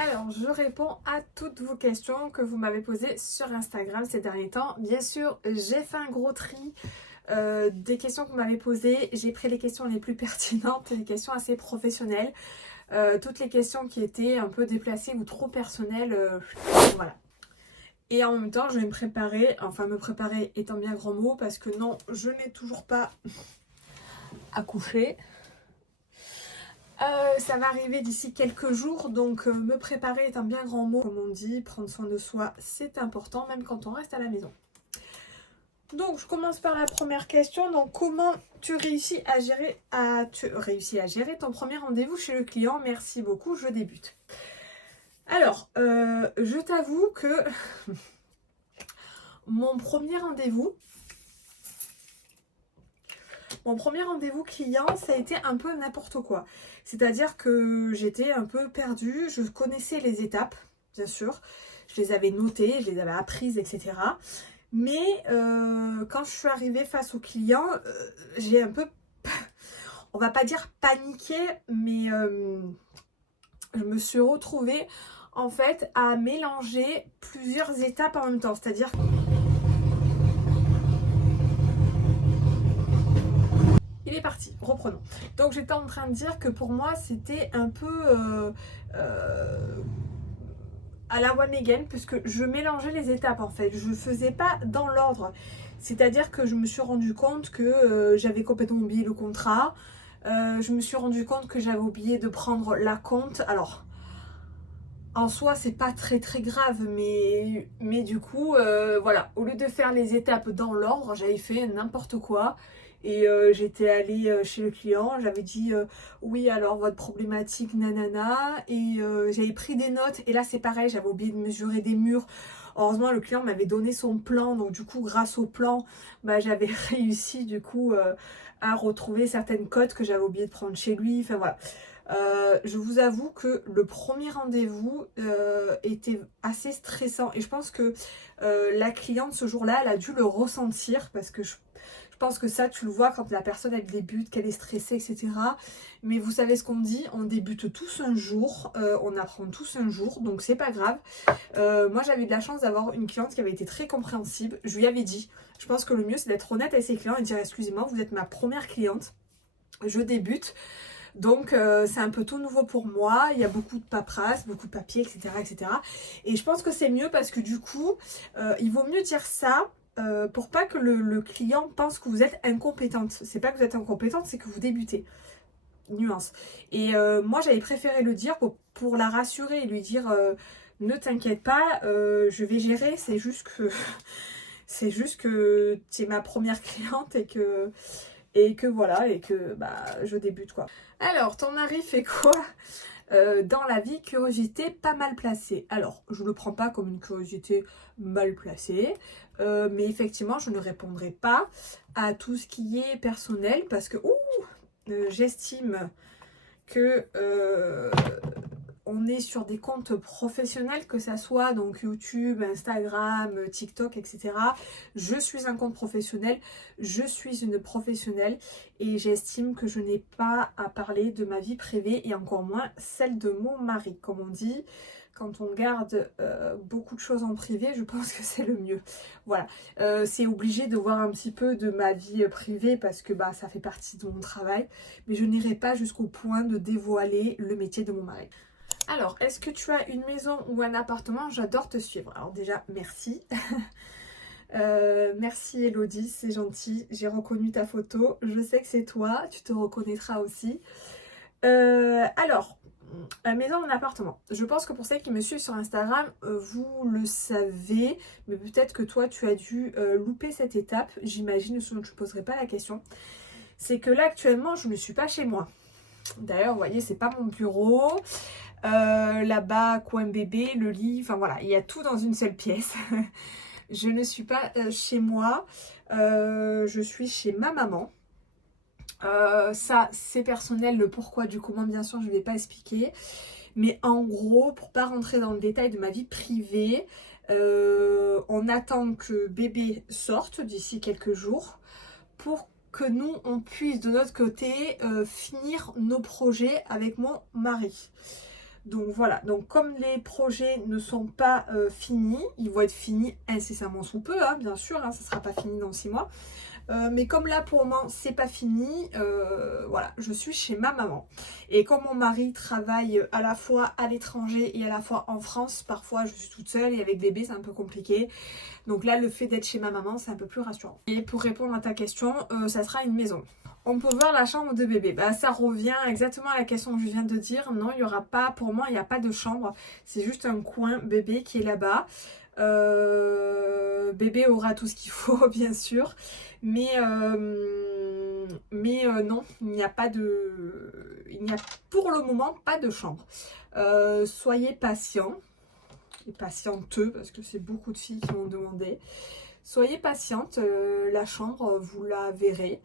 Alors, je réponds à toutes vos questions que vous m'avez posées sur Instagram ces derniers temps. Bien sûr, j'ai fait un gros tri des questions que vous m'avez posées. J'ai pris les questions les plus pertinentes, les questions assez professionnelles. Toutes les questions qui étaient un peu déplacées ou trop personnelles, voilà. Et en même temps, je vais me préparer, enfin me préparer étant bien grand mot, parce que non, je n'ai toujours pas accouché. Ça va arriver d'ici quelques jours, donc me préparer est un bien grand mot. Comme on dit, prendre soin de soi, c'est important, même quand on reste à la maison. Donc, je commence par la première question. Donc, comment tu réussis à gérer ton premier rendez-vous chez le client? Merci beaucoup, je débute. Alors, je t'avoue que mon premier rendez-vous client, ça a été un peu n'importe quoi. C'est-à-dire que j'étais un peu perdue, je connaissais les étapes, bien sûr, je les avais notées, je les avais apprises, etc. Mais quand je suis arrivée face au client, j'ai un peu, on va pas dire paniqué, mais je me suis retrouvée en fait à mélanger plusieurs étapes en même temps. C'est-à-dire il est parti, reprenons. Donc j'étais en train de dire que pour moi c'était un peu à la one again, puisque je mélangeais les étapes en fait. Je ne faisais pas dans l'ordre. C'est-à-dire que je me suis rendu compte que j'avais complètement oublié le contrat. Je me suis rendu compte que j'avais oublié de prendre la compte. Alors, en soi, c'est pas très très grave, mais du coup, voilà, au lieu de faire les étapes dans l'ordre, j'avais fait n'importe quoi. Et j'étais allée chez le client, j'avais dit oui, alors votre problématique, nanana. Et j'avais pris des notes. Et là, c'est pareil, j'avais oublié de mesurer des murs. Heureusement, le client m'avait donné son plan. Donc, du coup, grâce au plan, bah, j'avais réussi du coup à retrouver certaines cotes que j'avais oublié de prendre chez lui. Enfin, voilà. Je vous avoue que le premier rendez-vous était assez stressant et je pense que la cliente ce jour-là, elle a dû le ressentir parce que je pense que ça, tu le vois quand la personne elle débute, qu'elle est stressée, etc. Mais vous savez ce qu'on dit, on débute tous un jour, on apprend tous un jour, donc c'est pas grave. Moi, j'avais eu de la chance d'avoir une cliente qui avait été très compréhensible. Je lui avais dit, je pense que le mieux c'est d'être honnête avec ses clients et de dire excusez-moi, vous êtes ma première cliente, je débute. Donc c'est un peu tout nouveau pour moi, il y a beaucoup de paperasse, beaucoup de papiers, etc. etc. Et je pense que c'est mieux parce que du coup, il vaut mieux dire ça pour pas que le client pense que vous êtes incompétente. C'est pas que vous êtes incompétente, c'est que vous débutez. Nuance. Et moi j'avais préféré le dire pour la rassurer et lui dire ne t'inquiète pas, je vais gérer, c'est juste que tu es ma première cliente et que voilà, et que bah je débute quoi. Alors, ton mari fait quoi dans la vie? Curiosité pas mal placée. Alors, je ne le prends pas comme une curiosité mal placée, mais effectivement, je ne répondrai pas à tout ce qui est personnel parce que j'estime que on est sur des comptes professionnels, que ça soit donc YouTube, Instagram, TikTok, etc. Je suis un compte professionnel, je suis une professionnelle et j'estime que je n'ai pas à parler de ma vie privée et encore moins celle de mon mari. Comme on dit, quand on garde beaucoup de choses en privé, je pense que c'est le mieux. Voilà, c'est obligé de voir un petit peu de ma vie privée parce que bah, ça fait partie de mon travail, mais je n'irai pas jusqu'au point de dévoiler le métier de mon mari. Alors, est-ce que tu as une maison ou un appartement? J'adore te suivre. Alors déjà, merci. Merci Elodie, c'est gentil. J'ai reconnu ta photo. Je sais que c'est toi. Tu te reconnaîtras aussi. Alors, maison ou un appartement? Je pense que pour celles qui me suivent sur Instagram, vous le savez. Mais peut-être que toi, tu as dû louper cette étape. J'imagine, sinon je ne poserai pas la question. C'est que là, actuellement, je ne suis pas chez moi. D'ailleurs, vous voyez, c'est pas mon bureau. Là-bas, coin bébé, le lit, enfin voilà, il y a tout dans une seule pièce. Je ne suis pas chez moi, je suis chez ma maman. Ça, c'est personnel, le pourquoi du comment, bien sûr, je ne vais pas expliquer. Mais en gros, pour pas rentrer dans le détail de ma vie privée, on attend que bébé sorte d'ici quelques jours pour que nous, on puisse de notre côté finir nos projets avec mon mari. Donc voilà, donc comme les projets ne sont pas finis, ils vont être finis incessamment sous peu, hein, bien sûr, hein, ça ne sera pas fini dans 6 mois. Mais comme là pour le moment c'est pas fini, voilà, je suis chez ma maman. Et comme mon mari travaille à la fois à l'étranger et à la fois en France, parfois je suis toute seule et avec bébé c'est un peu compliqué. Donc là le fait d'être chez ma maman c'est un peu plus rassurant. Et pour répondre à ta question, ça sera une maison. On peut voir la chambre de bébé. Bah, ça revient exactement à la question que je viens de dire. Non, il n'y aura pas, pour moi, il n'y a pas de chambre. C'est juste un coin bébé qui est là-bas. Bébé aura tout ce qu'il faut, bien sûr. Mais non, il n'y a pas de... Il n'y a pour le moment pas de chambre. Soyez patients. Et patienteux, parce que c'est beaucoup de filles qui m'ont demandé. Soyez patiente, la chambre, vous la verrez.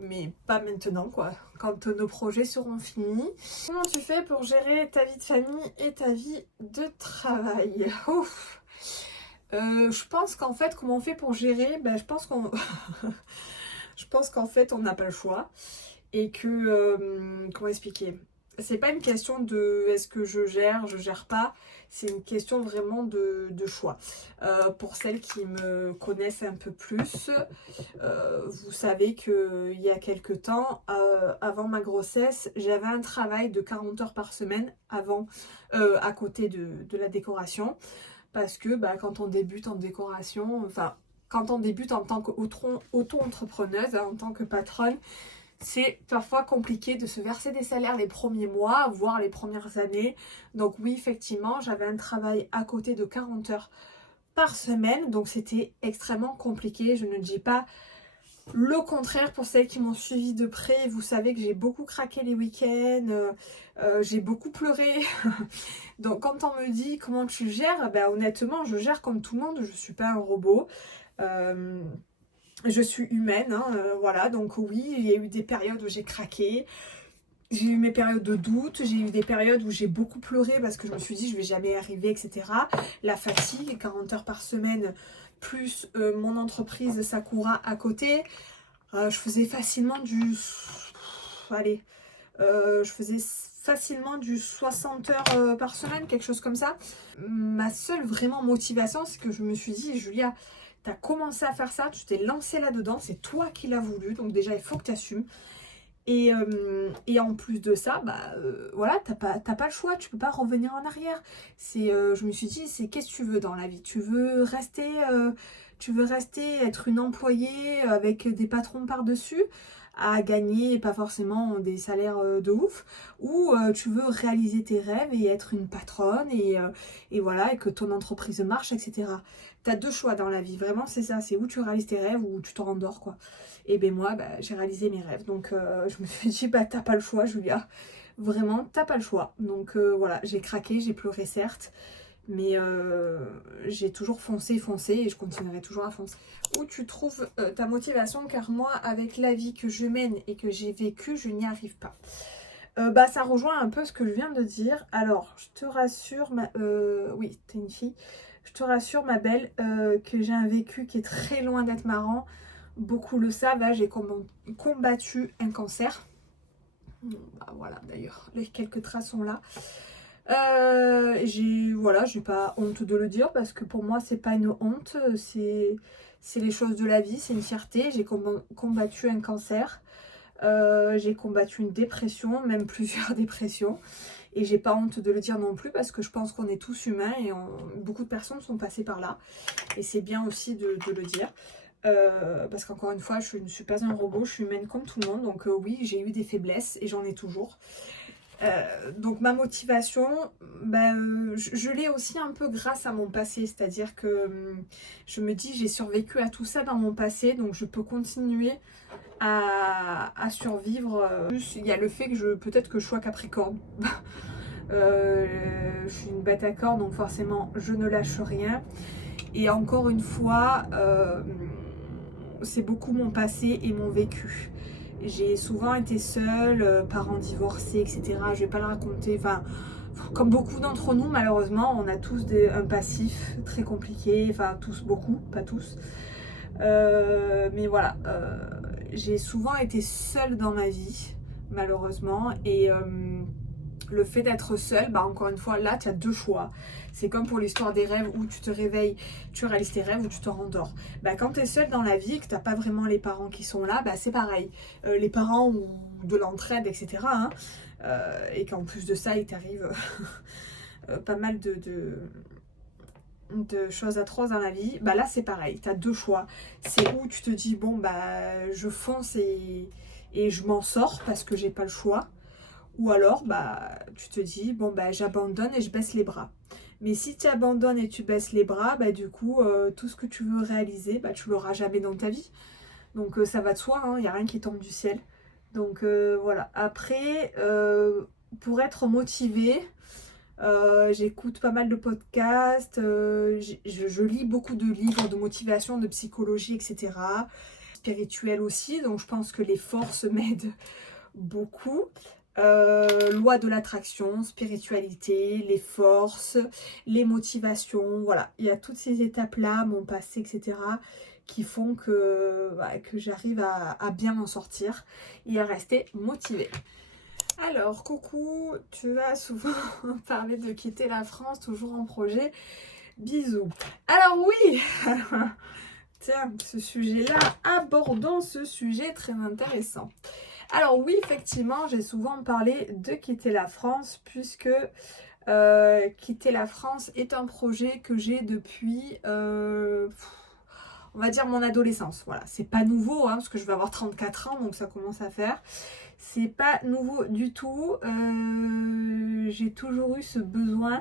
Mais pas maintenant quoi, quand nos projets seront finis. Comment tu fais pour gérer ta vie de famille et ta vie de travail? Ouf. Je pense qu'en fait, comment on fait pour gérer, ben, je pense qu'on je pense qu'en fait on n'a pas le choix et que comment expliquer, c'est pas une question de est-ce que je gère pas, c'est une question vraiment de choix. Pour celles qui me connaissent un peu plus, vous savez qu'il y a quelques temps, avant ma grossesse, j'avais un travail de 40 heures par semaine avant, à côté de la décoration. Parce que bah, quand on débute en décoration, enfin quand on débute en tant qu'auto-entrepreneuse, hein, en tant que patronne, c'est parfois compliqué de se verser des salaires les premiers mois, voire les premières années. Donc oui, effectivement, j'avais un travail à côté de 40 heures par semaine, donc c'était extrêmement compliqué. Je ne dis pas le contraire pour celles qui m'ont suivi de près. Vous savez que j'ai beaucoup craqué les week-ends, j'ai beaucoup pleuré. Donc quand on me dit comment tu gères, ben, honnêtement, je gère comme tout le monde, je ne suis pas un robot. Je suis humaine, hein, voilà, donc oui, il y a eu des périodes où j'ai craqué, j'ai eu mes périodes de doute, j'ai eu des périodes où j'ai beaucoup pleuré parce que je me suis dit je vais jamais y arriver, etc. La fatigue, 40 heures par semaine, plus mon entreprise Sakura à côté, je faisais facilement allez, je faisais facilement du 60 heures par semaine, quelque chose comme ça. Ma seule vraiment motivation, c'est que je me suis dit, Julia, tu as commencé à faire ça, tu t'es lancée là-dedans, c'est toi qui l'as voulu, donc déjà il faut que tu assumes. Et en plus de ça, bah voilà, t'as pas le choix, tu peux pas revenir en arrière. Je me suis dit, c'est qu'est-ce que tu veux dans la vie? Tu veux rester être une employée avec des patrons par-dessus à gagner pas forcément des salaires de ouf, ou tu veux réaliser tes rêves et être une patronne et voilà, et que ton entreprise marche, etc. T'as deux choix dans la vie, vraiment c'est ça, c'est où tu réalises tes rêves ou tu te rendors quoi. Et ben moi, bah, j'ai réalisé mes rêves. Donc je me suis dit, bah t'as pas le choix Julia. Vraiment, t'as pas le choix. Donc voilà, j'ai craqué, j'ai pleuré certes. Mais j'ai toujours foncé et je continuerai toujours à foncer. Où tu trouves ta motivation? Car moi, avec la vie que je mène et que j'ai vécue, je n'y arrive pas. Bah ça rejoint un peu ce que je viens de dire. Alors, je te rassure, oui, t'es une fille. Je te rassure ma belle, que j'ai un vécu qui est très loin d'être marrant. Beaucoup le savent, hein, j'ai combattu un cancer. Bah, voilà, d'ailleurs, les quelques traces sont là. J'ai pas honte de le dire parce que pour moi, c'est pas une honte, c'est les choses de la vie, c'est une fierté. J'ai combattu un cancer, j'ai combattu une dépression, même plusieurs dépressions. Et j'ai pas honte de le dire non plus parce que je pense qu'on est tous humains et beaucoup de personnes sont passées par là. Et c'est bien aussi de le dire. Parce qu'encore une fois, je ne suis pas un robot, je suis humaine comme tout le monde. Donc oui, j'ai eu des faiblesses et j'en ai toujours. Donc ma motivation, je l'ai aussi un peu grâce à mon passé. C'est-à-dire que je me dis, j'ai survécu à tout ça dans mon passé. Donc je peux continuer à survivre. Plus, il y a le fait que peut-être que je sois Capricorne. Je suis une bête à corps, donc forcément, je ne lâche rien. Et encore une fois... c'est beaucoup mon passé et mon vécu. J'ai souvent été seule, parents divorcés, etc. Je vais pas le raconter. Enfin, comme beaucoup d'entre nous, malheureusement, on a tous un passif très compliqué. Enfin, tous, beaucoup, pas tous. Mais voilà, j'ai souvent été seule dans ma vie, malheureusement. Et le fait d'être seule, bah encore une fois, là, tu as deux choix. C'est comme pour l'histoire des rêves où tu te réveilles, tu réalises tes rêves ou tu te rendors. Bah, quand tu es seule dans la vie, que tu n'as pas vraiment les parents qui sont là, bah, c'est pareil. Les parents ou de l'entraide, etc. Hein, et qu'en plus de ça, il t'arrive pas mal de choses atroces dans la vie. Bah là, c'est pareil. Tu as deux choix. C'est où tu te dis, bon, bah, je fonce et je m'en sors parce que j'ai pas le choix. Ou alors, bah, tu te dis, bon, bah, j'abandonne et je baisse les bras. Mais si tu abandonnes et tu baisses les bras, bah, du coup, tout ce que tu veux réaliser, bah, tu l'auras jamais dans ta vie. Donc, ça va de soi, il n'y a rien qui tombe du ciel. Donc, voilà. Après, pour être motivée, j'écoute pas mal de podcasts, je lis beaucoup de livres de motivation, de psychologie, etc. Spirituel aussi, donc je pense que les forces m'aident beaucoup. Loi de l'attraction, spiritualité, les forces, les motivations, voilà. Il y a toutes ces étapes-là, mon passé, etc. qui font que j'arrive à bien m'en sortir et à rester motivée. Alors, coucou, tu as souvent parlé de quitter la France, toujours en projet. Bisous. Alors oui, tiens, ce sujet-là, abordons ce sujet très intéressant. Alors oui, effectivement, j'ai souvent parlé de quitter la France puisque quitter la France est un projet que j'ai depuis, on va dire, mon adolescence. Voilà, c'est pas nouveau, parce que je vais avoir 34 ans, donc ça commence à faire. C'est pas nouveau du tout. J'ai toujours eu ce besoin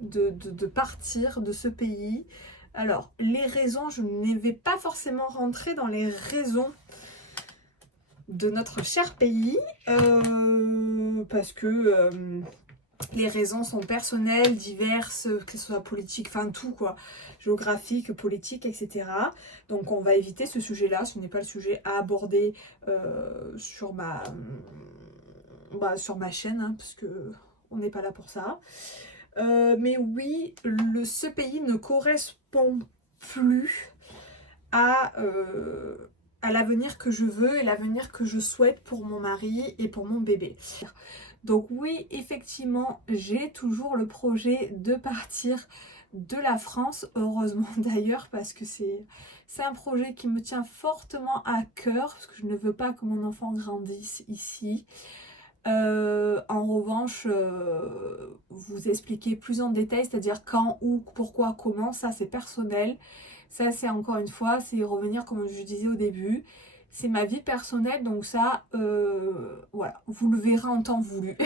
de partir de ce pays. Alors, les raisons, je ne vais pas forcément rentrer dans les raisons de notre cher pays parce que les raisons sont personnelles, diverses, que ce soit politique, enfin tout quoi, géographique, politique, etc. Donc on va éviter ce sujet-là, ce n'est pas le sujet à aborder sur ma chaîne, parce que on n'est pas là pour ça. Mais oui, ce pays ne correspond plus à l'avenir que je veux et l'avenir que je souhaite pour mon mari et pour mon bébé. Donc oui, effectivement, j'ai toujours le projet de partir de la France, heureusement d'ailleurs, parce que c'est un projet qui me tient fortement à cœur, parce que je ne veux pas que mon enfant grandisse ici. En revanche, vous expliquer plus en détail, c'est-à-dire quand, où, pourquoi, comment, ça c'est personnel. Ça c'est encore une fois, c'est revenir comme je disais au début. C'est ma vie personnelle, donc ça, voilà, vous le verrez en temps voulu.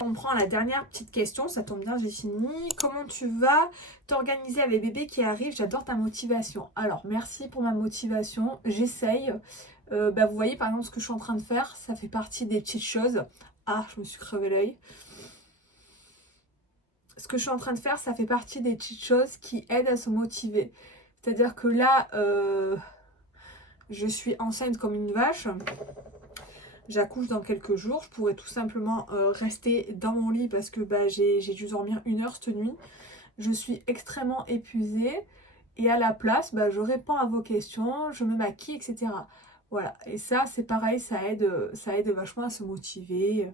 On prend la dernière petite question, ça tombe bien, j'ai fini. Comment tu vas t'organiser avec bébé qui arrive? J'adore ta motivation. Alors, merci pour ma motivation, j'essaye. Vous voyez par exemple ce que je suis en train de faire, ça fait partie des petites choses. Ah, je me suis crevé l'œil. Ce que je suis en train de faire, ça fait partie des petites choses qui aident à se motiver. C'est-à-dire que là, je suis enceinte comme une vache. J'accouche dans quelques jours. Je pourrais tout simplement rester dans mon lit parce que j'ai dû dormir 1 heure cette nuit. Je suis extrêmement épuisée. Et à la place, je réponds à vos questions, je me maquille, etc. Voilà, et ça c'est pareil, ça aide vachement à se motiver.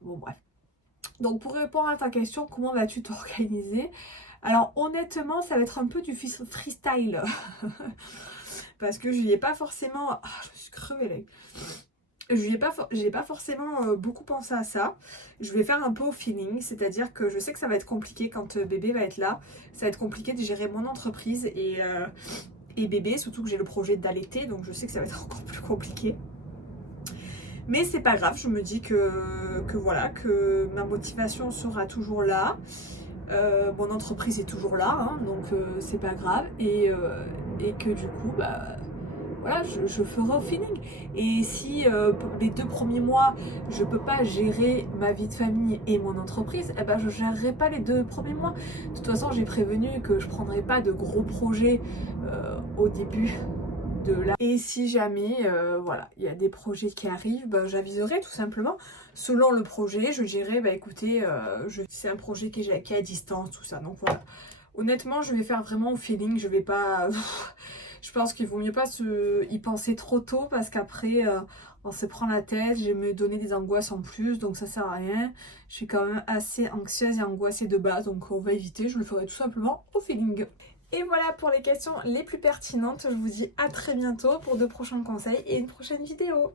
Bon bref. Donc pour répondre à ta question, comment vas-tu t'organiser? Alors honnêtement, ça va être un peu du freestyle. Parce que je n'y ai pas forcément... Ah, je me suis crevé l'œil. J'ai pas forcément beaucoup pensé à ça. Je vais faire un peu au feeling, c'est-à-dire que je sais que ça va être compliqué quand bébé va être là. Ça va être compliqué de gérer mon entreprise et bébé, surtout que j'ai le projet d'allaiter, donc je sais que ça va être encore plus compliqué. Mais c'est pas grave, je me dis que voilà, que ma motivation sera toujours là. Mon entreprise est toujours là, donc c'est pas grave. Et que du coup, voilà, je ferai au feeling. Et si les 2 premiers mois, je peux pas gérer ma vie de famille et mon entreprise, je gérerai pas les 2 premiers mois. De toute façon, j'ai prévenu que je prendrai pas de gros projets au début de là. Et si jamais, voilà, il y a des projets qui arrivent, j'aviserai tout simplement. Selon le projet, je dirai, écoutez, c'est un projet qui est à distance, tout ça. Donc voilà. Honnêtement, je vais faire vraiment au feeling. Je vais pas... Je pense qu'il vaut mieux pas y penser trop tôt parce qu'après, on se prend la tête, je vais me donner des angoisses en plus, donc ça sert à rien. Je suis quand même assez anxieuse et angoissée de base, donc on va éviter, je le ferai tout simplement au feeling. Et voilà pour les questions les plus pertinentes, je vous dis à très bientôt pour de prochains conseils et une prochaine vidéo.